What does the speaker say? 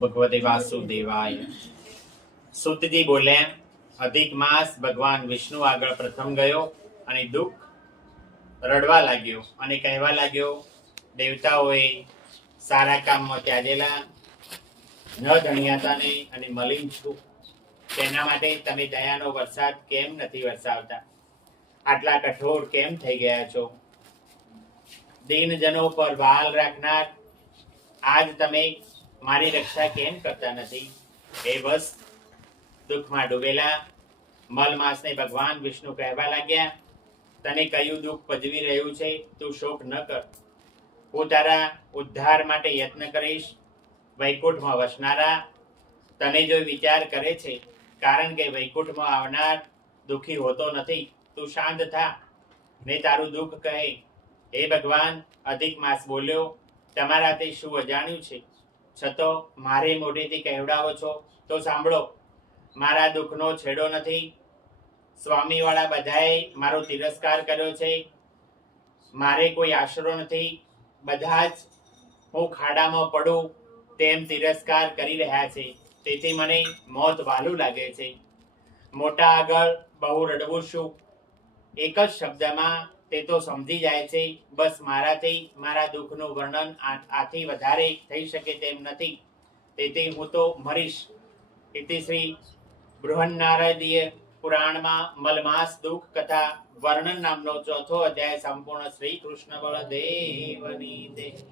ભગવતે વાસુદેવાય. સુતજી બોલ્યા, અધિક માસ ભગવાન વિષ્ણુ આગળ પ્રથમ ગયો અને દુઃખ રડવા લાગ્યો અને કહેવા લાગ્યો, દેવતાઓએ સારા કામમાં ત્યાજેલા ન જણ્યાતાને અને મલિન છું, તેના માટે તમે દયાનો વરસાદ કેમ નથી વરસાવતા? આટલા કઠોર કેમ થઈ ગયા છો? દીનજનો પર વાલ રાખનાર, આજ તમે મારી રક્ષા કેમ કરતા નથી? હે વત્સ, દુઃખમાં ડૂબેલા મલમાસને ભગવાન વિષ્ણુ કહેવા લાગ્યા, તને કયું દુઃખ પજવી રહ્યું છે? તું શોક ન કર. હું તારા ઉદ્ધાર માટે યત્ન કરીશ. વૈકુંઠમાં વસનારા, તને જો વિચાર કરે છે, કારણ કે વૈકુંઠમાં આવનાર દુઃખી હોતો નથી. તું શાંત થા ને તારું દુઃખ કહે. હે ભગવાન, અધિક માસ બોલ્યો, તમારાથી શું અજાણ્યું છે, છતો મારે મોઢેથી કહેવડાવો છો? તો સાંભળો, મારા દુઃખનો છેડો નથી. સ્વામીવાળા બધાએ મારો તિરસ્કાર કર્યો છે. મારે કોઈ આશરો નથી. બધા જ હું ખાડામાં પડું તેમ તિરસ્કાર કરી રહ્યા છે. તેથી મને મોત વહાલું લાગે છે. મોટા આગળ બહુ રડવું શું? એક જ શબ્દમાં તે તો સમજી જાય છે. બસ મારાથી મારા દુઃખનું વર્ણન આથી વધારે થઈ શકે તેમ નથી. તેથી હું તો મરીશ. ઇતિ શ્રી બૃહન્નારદીય પુરાણમાં મલમાસ દુઃખ કથા વર્ણન નામનો ચોથો અધ્યાય સંપૂર્ણ. શ્રી કૃષ્ણ બળદેવની જય.